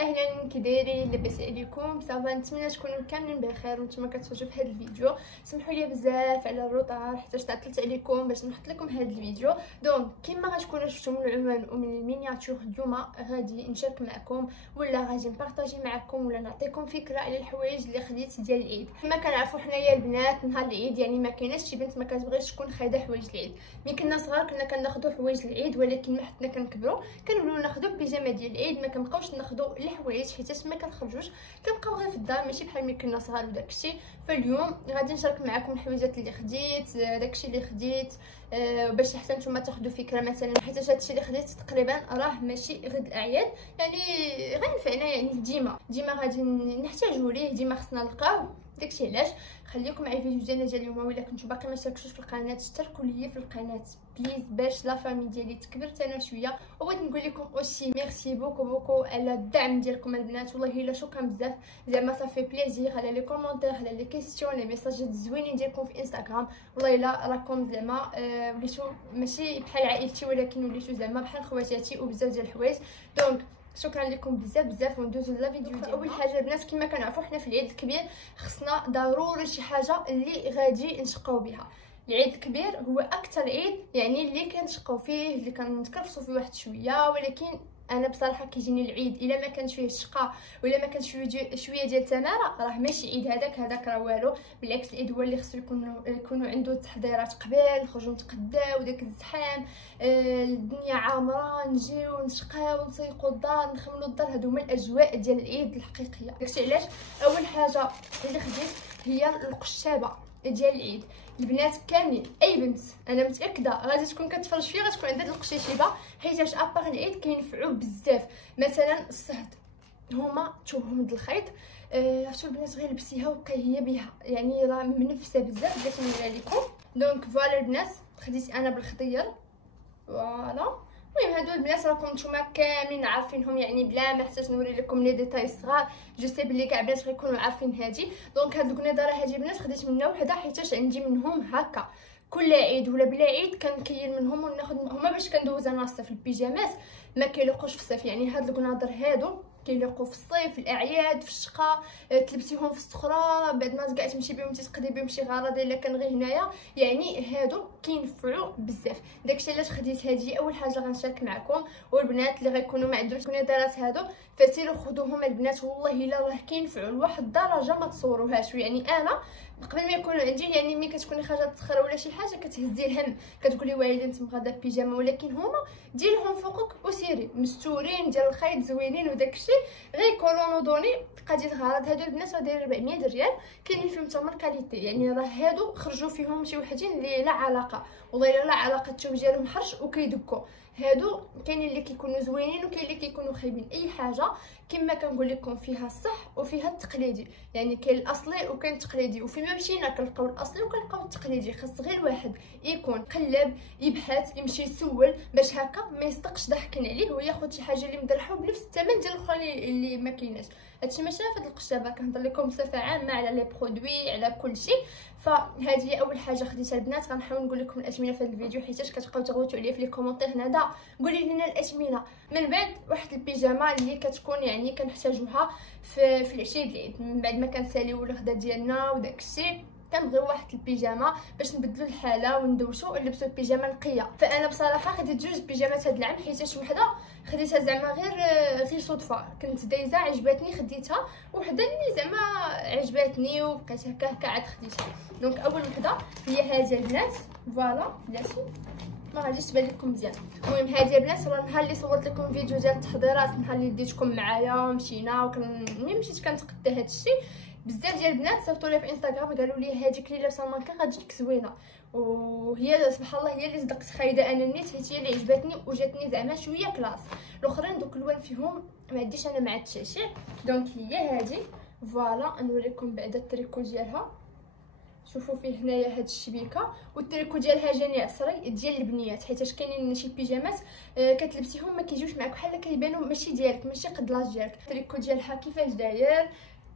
اهلا كي دايرين؟ لاباس عليكم؟ صافا، نتمنى تكونوا كاملين بخير وانتم كتفرجوا في هذا الفيديو. سمحوا لي بزاف على الروطه حتى تعطلت عليكم باش نحط لكم هذا الفيديو. دونك كما غتكونوا شفتوا من العنوان ومن المينياتور، اليوم غادي نشارك معكم ولا غادي نبارطاجي معكم ولا نعطيكم فكره على الحوايج اللي خديت ديال العيد. كما كنعرفوا حنايا البنات نهار العيد يعني ما كايناش شي بنت ما كتبغيش تكون خايده حوايج العيد. ملي كنا صغار كنا كناخذوا حوايج العيد، ولكن ما حتى كنكبروا كنوليو ناخذوا البيجامه ديال العيد، ما كنبقاوش ناخذوا الحوايج حيت ما كنخرجوش، كنبقاو غير في الدار ماشي بحال ملي كنا صغار وداكشي. فاليوم غادي نشارك معكم الحويجات اللي خديت، داكشي اللي خديت باش حتى نتوما تاخذوا فكره مثلا، حيت هادشي اللي خديت تقريبا راه ماشي غير الاعياد، يعني غينفعنا يعني ديما غادي نحتاجو ليه، ديما خصنا نلقاوه. داكشي علاش خليكم معايا فيديو ديالنا ديال اليوم. ولا كنتو باقي ما اشتركتوش في القناه اشتركوا ليا في القناه بليز باش لا فامي ديالي تكبرت انا شويه. وبغيت نقول لكم اوسي ميرسي بوكو على الدعم ديالكم البنات، والله الا شكرا بزاف، زعما صافي بليزير على لي كومونتير، على لي كيسيون، لي ميساجات الزوينين ديالكم في انستغرام. والله الا راكم زعما وليتو ماشي بحال عائلتي ولكن وليتو زعما بحال خواتاتي وبزاف ديال الحوايج. دونك شكرا لكم بزاف وندوزو لا فيديو ديالنا. اول حاجه البنات كما كنعرفوا حنا في العيد الكبير خصنا ضروري شي حاجه اللي غادي نشقاو بها. العيد الكبير هو اكثر عيد يعني اللي كنشقاو فيه، اللي كنتكرفسوا فيه واحد شويه، ولكن انا بصراحه كيجيني العيد الا ما كانش فيه الشقاء ولا ما كانش فيه شويه ديال التماره راه ماشي عيد. هذاك راه والو، بالعكس العيد هو اللي خصو يكونوا عنده التحضيرات قبل نخرجوا نتقداو داك الزحام، الدنيا عامره، نجيو نشقاو نسيقوا الدار نخملوا الدار. هادو هما الاجواء ديال العيد الحقيقيه. داكشي علاش اول حاجه اللي خديت هي القشابه ديال العيد. البنات كاملين، اي بنت انا متاكده غادي تكون كتفرج فيا غتكون عندها القشاشيبه، حيت ابار العيد كينفعوا بزاف. مثلا الصهد هما تشوفهم د الخيط، عرفتوا البنات غير لبسيها وبقاي هي بها، يعني راه منفسه بزاف بغيت نوريها لكم. دونك فوالا البنات خديت انا بالخضير فوالا. المهم هادو البنات راكم نتوما كاملين عارفينهم، يعني بلا ما حتى نوري لكم لي ديتاي صغار، جو سي بلي كاع بنات غيكونوا عارفين هادي. دونك هاد الكنيدره هادي بنات خديت منها وحده حيتاش عندي منهم هكا كل عيد ولا بلا عيد كنكيل منهم وناخذ هما باش كندوز انا الصيف. البيجامات ما كيليقوش في الصيف، يعني هاد الكناضر هادو كيليقوا في الصيف، في الاعياد، في الشقاء، تلبسيهم في الصخره بعد ما كاع تمشي بهم تقضي بهم شي غرض الا كان غير هنايا، يعني هادو كينفعوا بزاف. داكشي علاش خديت هادي اول حاجه غنشارك معكم. والبنات اللي غيكونوا ما عندهمش كنيدرات هادو فسيروا خذوهم البنات، والله الا راه كينفعوا لواحد الدرجه ما تصوروهاش. يعني انا قبل ما يكونوا عندي، يعني ملي كتكوني خارجه تسخري ولا شي حاجه كتهزي الهم كتقولي وايلي انت مغاده بيجامه، ولكن هما ديرهم فوقك وسيري مستورين ديال الخيط زوينين وداكشي غير كولونودوني قضيه الغرض. هادو البنات راه دايرين 400 ريال، كاينين فيهم حتى هما الكاليتي، يعني راه هادو خرجوا فيهم شي وحدين اللي لا علاقه، والله لا علاقه الثوب ديالهم حرش وكيدكوا. هادو كاينين اللي كيكونوا زوينين وكاين اللي كيكونوا خايبين. اي حاجه كما كنقول لكم فيها الصح وفيها التقليدي، يعني كاين الاصلي وكاين التقليدي، وفيما مشينا كنلقاو الاصلي وكنلقاو التقليدي. خاص غير الواحد يكون قلب يبحث يمشي يسول باش هكا ما يصدقش ضحكن عليه وياخذ شي حاجه اللي مدرحه بنفس الثمن ديال الاخرى اللي ما كايناش. هادشي ماشي في هاد القشابه، كنهضر لكم بصفه عامه على لي برودوي على كلشي. فهذه اول حاجه خديتها البنات. غنحاول نقول لكم الاثمنه في هذا الفيديو حيتاش كتبقاو تغوتوا عليا في لي كومونتير هنادا قولي لنا الاثمنه. من بعد واحد البيجامه اللي كتكون يعني كنحتاجوها في العشيه العيد، من بعد ما كنساليو الغدا ديالنا وداكشي كنبغيو واحد البيجامه باش نبدلوا الحاله وندوشوا ونلبسوا البيجامه نقيه. فانا بصراحه خديت جوج بيجامات هاد العام، حيتاش وحده خديتها زعما غير صدفه، كنت دايزه عجبتني خديتها، وحده اللي زعما عجبتني وبقيت هكا عاد خديتها. دونك اول وحده هي هذه البنات فوالا، بلاتي ما غاديش تبان لكم مزيان. المهم هذه البنات راه النهار اللي صورت لكم فيديو ديال التحضيرات، النهار اللي ديتكم معايا مشينا ملي مشيت كنتقدا هذا الشيء، بزاف ديال البنات صيفطوا لي في انستغرام قالوا لي هذيك اللي لابسه المانكا غتجيك زوينه، وهي سبحان الله هي اللي صدقت خايده انا النيت، حيت هي اللي عجبتني وجاتني زعما شويه كلاس. الاخرين دوك الوان فيهم ما عنديش انا مع التشاشيع. دونك هي هذه فوالا. نوريكم بعدا التريكو ديالها، شوفوا فيه هنايا هاد الشبيكه، والتريكو ديالها جاني عصري ديال البنيات، حيت كاينين شي بيجامات كتلبسيهم ما كيجيوش معاك بحال كيبانوا ماشي ديالك ماشي قد لاج ديالك. التريكو ديالها كيفاش داير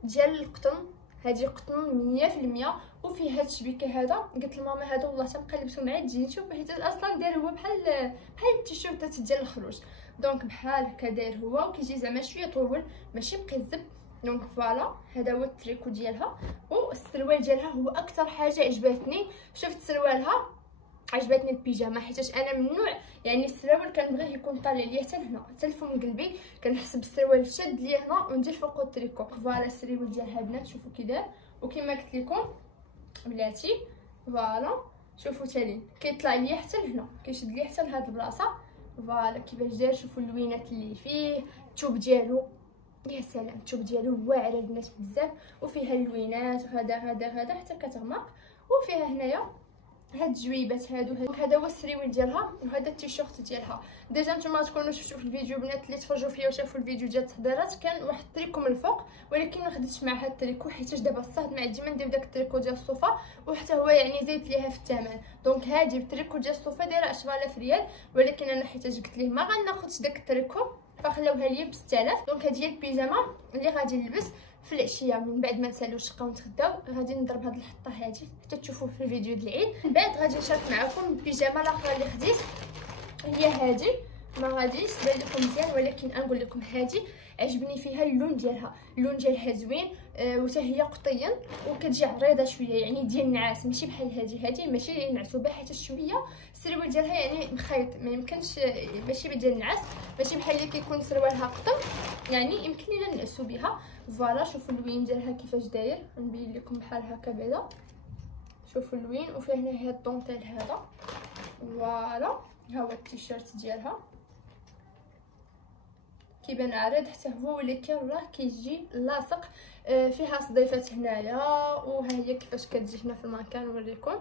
ديال القطن، هذه قطن 100%، وفيه هاد الشبيكه هذا. قلت لماما هذا والله تنبقى نلبسو معاه تجي نشوف، حيت اصلا داير هو بحال التيشيرتات ديال الخروج. دونك بحال هكا داير هو، وكيجي زعما شويه طول ماشي مقزب. دونك فوالا هذا هو التريكو ديالها. والسروال ديالها هو اكثر حاجه عجبتني. شفت سروالها عجبتني البيجامه، حيتاش انا من النوع يعني السروال كنبغيه يكون طالع ليا حتى لهنا حتى لفم قلبي، كنحس بالسروال شاد ليا هنا وندير فوقو التريكو. فوالا السروال ديالها البنات شوفوا كي داير، وكما قلت لكم بلاتي فوالا شوفوا تالي كيطلع ليا حتى لهنا، كيشد ليا حتى لهاد البلاصه. فوالا كيفاش داير، شوفوا اللوينات اللي فيه، الثوب ديالو يا سلام، الثوب ديالو واعر البنات بزاف، وفيها اللوينات وهذا حتى كتغمق، وفيها هنايا هاد الجويبات هادو. هذا هو السريويل ديالها، وهذا التيشيرت ديالها. ديجا نتوما تكونوا شفتوا في الفيديو بنات اللي تفرجوا فيا وشافوا الفيديو ديال التحضيرات، كان واحد التريكو من الفوق، ولكن ما خديتش مع هاد التريكو حيتاش دابا الصهد ما عندي ما ندير داك التريكو ديال الصوفه، وحتى هو يعني زايد ليها في الثمن. دونك هادي التريكو ديال الصوفه دايره 10000 ريال، ولكن انا حيتاش قلت ليه ما غناخذش داك التريكو فخلاوها ليا ب 6000. دونك هادي هي البيجامه اللي غادي نلبس في العشيه من بعد ما نسالو الشقه ونتغداو. غادي نضرب هاد الحطه هادي حتى تشوفوه في الفيديو ديال العيد. من بعد غادي نشارك معكم البيجامه الاخرى اللي خديت، هي هادي. ما غاديش تبان لكم مزيان، ولكن نقول لكم هادي عجبني فيها اللون ديالها، اللون ديالها زوين، وحتى هي قطيا وكتجي عريضه شويه يعني ديال النعاس، ماشي بحال هادي ماشي نعسوبه حيت شويه السروال ديالها يعني مخيط، ما يمكنش ماشي ديال النعاس، ماشي بحال اللي كيكون سروالها قطن يعني يمكن لينا نعسو بها. فوالا شوفوا اللوين ديالها كيفاش داير، نبين لكم بحال هكا بعدا، شوفوا اللوين، وفيه هنا هاد الدونتيل هذا. فوالا ها هو التيشيرت ديالها كيبان عريض حتى هو، ولكن راه كيجي لاصق. فيها صديفات هنايا، وها هي كيفاش كتجي هنا في المكان. نوريكم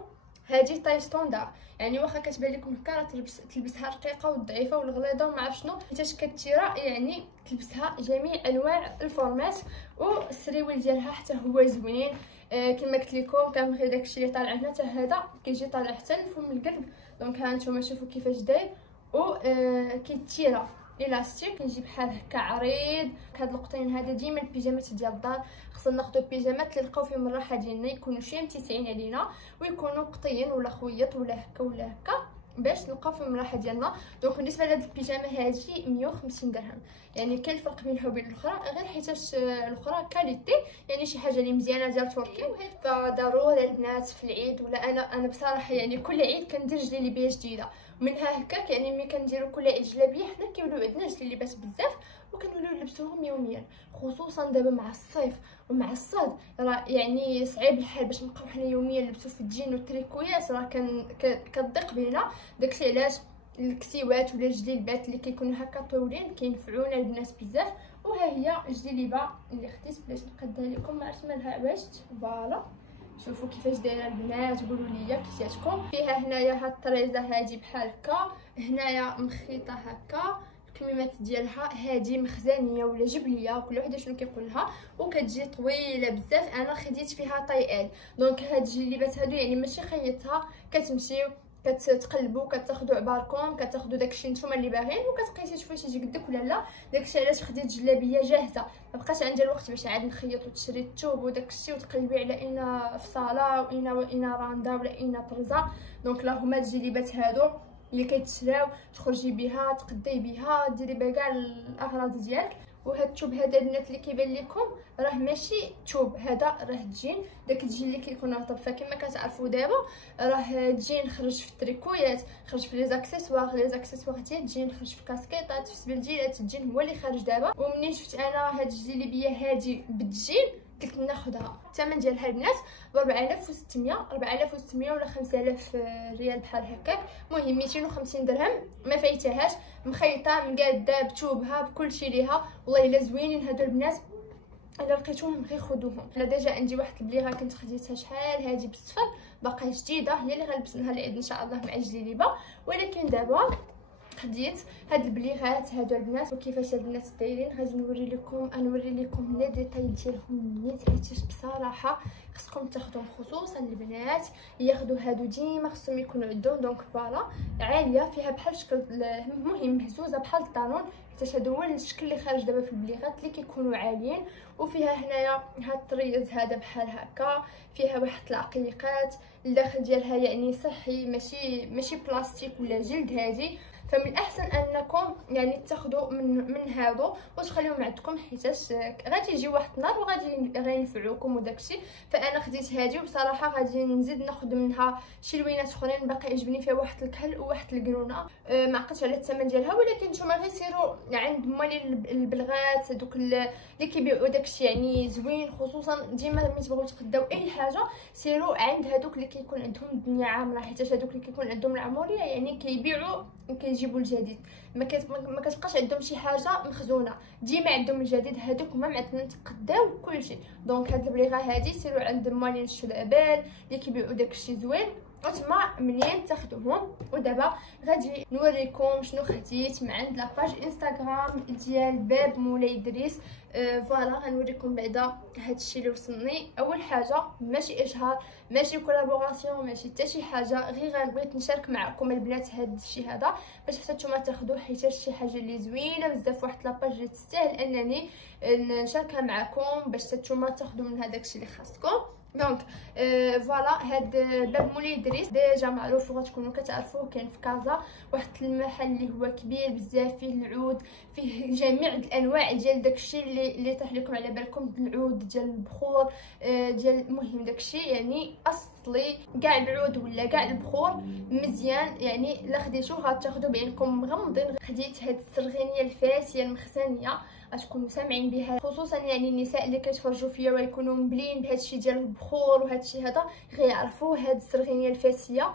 هذه طاي ستوندار، يعني واخا كتبان لكم هكا راه تلبسها رقيقه والضعيفه والغليظه وما عرف شنو، حيتاش كتيرا يعني تلبسها جميع انواع الفورمات. والسريويل ديالها حتى هو زوين. كما قلت لكم كنبغي داكشي اللي طالع هنا، حتى هذا كيجي طالع حتى لفم القلب. دونك ها نتوما شوفوا كيفاش داير، و كيتيرا الاستيك كيجي بحال هكا عريض. هاد القطين هذا ديما البيجامات ديال الدار خصنا ناخذ بيجامات اللي نلقاو فيهم الراحه ديالنا، يكونوا شويه متسعين علينا ويكونوا قطيين ولا خويط ولا هكا باش نلقاو فيهم الراحه ديالنا. دونك بالنسبه لهاد البيجامه هذه 150 درهم، يعني كاين الفرق بينها وبين الاخرى غير حيتاش الاخرى كاليتي يعني شي حاجه اللي مزيانه ديال تركي. فضروري البنات في العيد، ولا انا بصراحه يعني كل عيد كندير جلابيه جديده، ومنها هكاك يعني ملي كنديروا كل عيد جلابيه حنا كيوليو عندنا جلابيات بزاف وكنوليو نلبسوهم يوميا، خصوصا دابا مع الصيف ومع الصهد راه يعني صعيب الحال باش نبقاو حنا يوميا نلبسو في الجين والتريكويات، راه كتضيق بينا. داكشي علاش الكسيوات ولا الجليبات اللي كيكونوا هكا طويلين كينفعونا البنات بزاف. وها هي الجليبه اللي خديت باش نقدها لكم، ما عرفت مالها عوجت. فوالا شوفوا كيفاش دايره البنات، قولوا لي كي جاتكم. فيها هنايا هاد الطريزه هادي بحال هكا، هنايا مخيطه هكا، الكميمات ديالها هادي مخزانيه ولا جبليه كل وحده شنو كيقول لها، وكتجي طويله بزاف. انا خديت فيها طاي ال. دونك هاد الجليبات هادو يعني ماشي خيطها، كتمشيو كتقلبوا كتاخذوا عباركم كتاخذوا داكشي نتوما اللي باغيين وكتقيسوا تشوفوا واش يجي قدك ولا لا. داكشي علاش خديت جلابيه جاهزه، ما بقاش عندي الوقت باش عاد نخيط وتشري الثوب وداكشي وتقلبي على اين فصاله واين راندا ولا اين طرزه. دونك لا هما الجليبات هادو اللي كيتشراو تخرجي بها تقدي بها ديري بها كاع الاغراض ديالك. وهاد الثوب هذا البنات اللي كيبان لكم راه ماشي ثوب، هذا راه جين، داك الجين اللي كيكون رطب. فكما كتعرفوا دابا راه جين خرج في التريكويات، خرج في لي زاكسيسوار ديال الجين، خرج في كاسكيطات في سبلجيلات. الجين هو اللي خارج دابا. ومنين شفت انا هاد الجليبيه هادي بالجين قلت ناخذها. الثمن ديالها البنات ب 4600 ولا 5000 ريال بحال هكاك، المهم 250 درهم ما فايتهاش، مخيطه مقاده بثوبها بكلشي ليها. والله الا زوينين هادو البنات، الا لقيتوهم غير خذوهم. انا ديجا عندي واحد البليغه كنت خديتها شحال هادي بالصفر باقا جديده، هي اللي غنلبسها العيد ان شاء الله مع الجليبه. ولكن دابا خديت هاد البليغات هادو البنات وكيفاش البنات دايرين غادي نوري لكم لي ديتاي ديالهم نيت، حيت بصراحه خصكم تاخذوهم، خصوصا البنات ياخذوا هادو ديما خصهم يكونوا عندهم. دونك فوالا عاليه فيها بحال شكل المهم مهزوزه بحال الطالون، حيت هادو هو الشكل اللي خارج دابا في البليغات اللي كيكونوا عاليين. وفيها هنايا هاد الطريز هذا بحال هكا، فيها واحد العقيقات الداخل ديالها يعني صحي ماشي بلاستيك ولا جلد هادي. فمن الاحسن انكم يعني تاخذوا من هادو وتخليهم عندكم، حيتاش غادي يجي واحد النهار وغادي ينفعوكم وداكشي. فانا خديت هادي وبصراحه غادي نزيد ناخذ منها شي لوينات اخرين باقي يعجبني فيها واحد الكحل وواحد القرونه. ما عقلتش على الثمن ديالها، ولكن نتوما غير سيروا عند مالي البلغات هذوك اللي كيبيعوا داكشي يعني زوين، خصوصا ديما ملي تبغيو تقداو اي حاجه سيروا عند هذوك اللي كيكون عندهم الدنيا عامره، حيتاش هذوك اللي كيكون عندهم العموريه يعني كيبيعوا وكيجيبوا الجديد، ما كتبقاش عندهم شي حاجه مخزونه، ديما عندهم الجديد. هذوك هما معطلين تقداو كلشي. دونك هاد البليغه هادي سيروا عند مالين الشلابال اللي كيبيعوا داكشي زوين وتما منين تاخذوهم. ودابا غادي نوريكم شنو خديت من عند لاباج انستغرام ديال باب مولاي ادريس. فوالا غنوريكم بعدا هادشي اللي وصلني. اول حاجه ماشي اشهار، ماشي كولابوراسيون، ماشي حتى شي حاجه، غير بغيت نشارك معكم البنات هاد الشيء هذا باش حتى نتوما تاخذوه، حيت شي حاجه اللي زوينه بزاف، واحد لاباج اللي تستاهل انني نشاركها معكم باش حتى نتوما تاخذوا من هذاك الشيء اللي خاصكم. دونك فوالا هاد باب مولاي ادريس ديجا معروف وغتكونوا كتعرفوه، كاين في كازا، واحد المحل اللي هو كبير بزاف، فيه العود، فيه جميع الانواع ديال داكشي اللي طاح لكم على بالكم، العود ديال البخور ديال المهم داكشي يعني اصلي، كاع العود ولا كاع البخور مزيان يعني. لا خديتو غتاخذوا بعينكم مغمضين. خديت هاد السرغينيه الفاسيه المخزنيه غتكونوا سامعين بها، خصوصا يعني النساء اللي كيتفرجوا فيا ويكونوا مبلين بهادشي ديال البخور وهادشي هذا غيعرفوا هاد السرغينيه الفاسيه.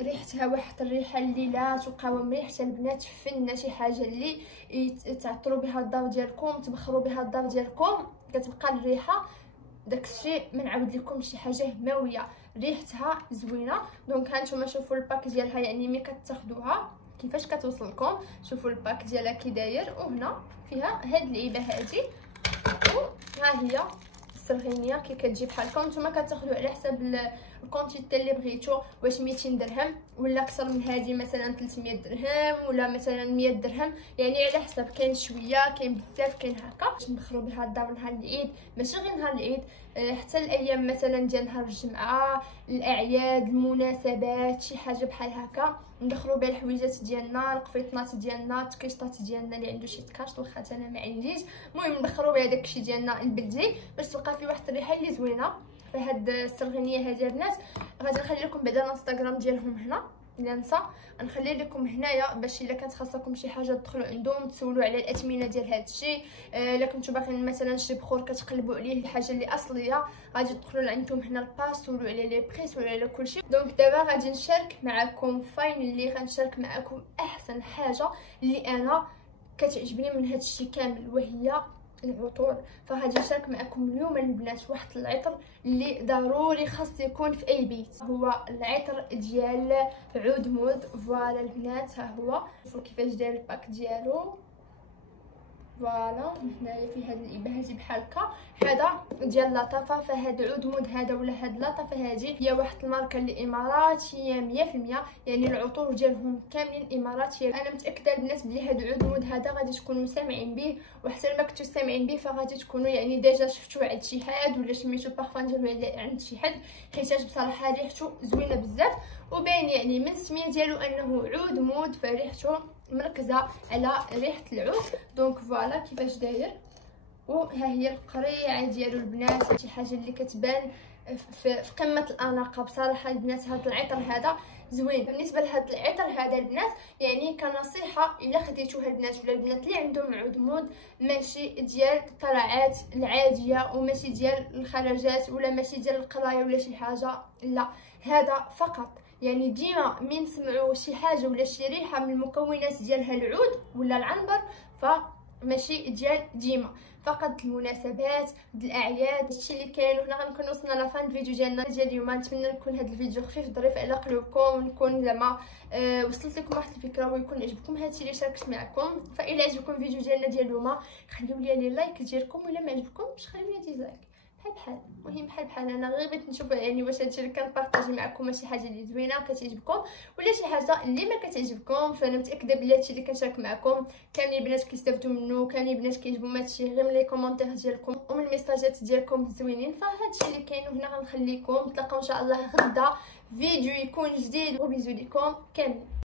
ريحتها واحد الريحه اللي لا تقاوم، ريحه البنات فنه، شي حاجه اللي تعطروا بها الدار ديالكم، تبخروا بها الدار ديالكم، كتبقى الريحه داكشي ما نعاود لكم شي حاجه هماويه، ريحتها زوينه. دونك ها نتوما شوفوا الباك ديالها يعني ملي كتاخذوها كيفاش كتوصلكم، شوفوا الباك ديالها كي داير، وهنا فيها هاد اللعيبه هادي، وها هي السرغينيه كي كتجي بحال هكا. نتوما كتاخذوا على حساب الكونتيتي اللي بغيتو، واش 200 درهم ولا اكثر من هذه مثلا 300 درهم ولا مثلا 100 درهم، يعني على حسب، كاين شويه كاين بزاف كاين هكا باش نبخروا بها الدار نهار العيد، ماشي غير نهار العيد، حتى الايام مثلا ديال نهار الجمعه، الاعياد، المناسبات، شي حاجه بحال هكا ندخلوا بها الحويجات ديالنا، القفيطنات ديالنا، التكيشطات ديالنا اللي عنده شي تكاشط، واخا انا ما عنديش، المهم ندخلوا بها داكشي ديالنا البلدي باش تلقى فيه واحد الريحه اللي زوينه. فهاد السرغينيه هادي البنات غادي نخلي لكم بعدا الانستغرام ديالهم هنا، لا ننسى نخلي لكم هنايا باش الا كانت خاصكم شي حاجه تدخلوا عندهم تسولوا على الاثمنه ديال هذا الشيء. الا كنتو باغيين مثلا شي بخور كتقلبوا عليه الحاجه اللي اصليه غادي تدخلوا عندهم هنا الباس، تسولوا على لي بري، تسولوا على كلشي. دونك دابا غادي نشارك معكم فاينلي، غنشارك معكم احسن حاجه اللي انا كتعجبني من هذا الشيء كامل، وهي العطور. فغادي نشارك معكم اليوم البنات واحد العطر اللي ضروري خاص يكون في اي بيت، هو العطر ديال عود مود. فوالا البنات ها هو، شوفوا كيفاش داير الباك ديالو. فوالا هنايا في هاد الابهاج بحال هكا، هذا ديال لطافه. فهاد عود مود هذا ولا هاد لطافه هذه هي واحد الماركه اللي اماراتيه 100%، يعني العطور ديالهم كاملين اماراتيه. انا متاكده البنات بلي هاد عود مود هذا غادي تكونوا سامعين به، وحتى ما كنتو سامعين به فغادي تكونوا يعني ديجا شفتوه عند شي حد ولا شميتو البارفان ديالو عند شي حد، حيت بصراحه ريحته زوينه بزاف، وباين يعني من السميه ديالو انه عود مود، فريحته مركزه على ريحه العود. دونك فوالا كيفاش داير، وها هي القريعه ديالو البنات، شي حاجه اللي كتبان في قمه الاناقه. بصراحه البنات هذا العطر هذا زوين. بالنسبه لهذا العطر هذا البنات يعني كنصيحه الا خديتوها البنات ولا البنات اللي عندهم عود مود، ماشي ديال الطلعات العاديه وماشي ديال الخرجات ولا ماشي ديال القرايه ولا شي حاجه، لا هذا فقط يعني ديما من نسمعوا شي حاجه ولا شي ريحه من المكونات ديالها العود ولا العنبر، فماشي ديال ديما، فقط المناسبات الاعياد، هادشي اللي كاين. وهنا غنكون وصلنا لفان الفيديو ديالنا ديال اليوم. نتمنى يكون هذا الفيديو خفيف ظريف على قلوبكم، ونكون زعما وصلت لكم واحد الفكره ويكون عجبكم هادشي اللي شاركت معكم. فإلا عجبكم الفيديو ديالنا ديال اليوم خليو لي لايك ديالكم، ولا ما عجبكمش خليو لي ديزلايك، بحال المهم بحال انا غير بغيت نشوف يعني واش هادشي اللي كنبارطاجي معكم شي حاجه اللي زوينه كتعجبكم ولا شي حاجه اللي ما كتعجبكم. فانا متاكده بلي هادشي اللي كنشارك معكم كاملين البنات كيستافدوا منه، كاملين البنات كيعجبهم هادشي غير من لي كومونتير ديالكم ومن الميساجات ديالكم الزوينين. فهادشي اللي كاين، وهنا غنخليكم نتلاقاو ان شاء الله غدا فيديو يكون جديد، وبيزو ليكم كاملين.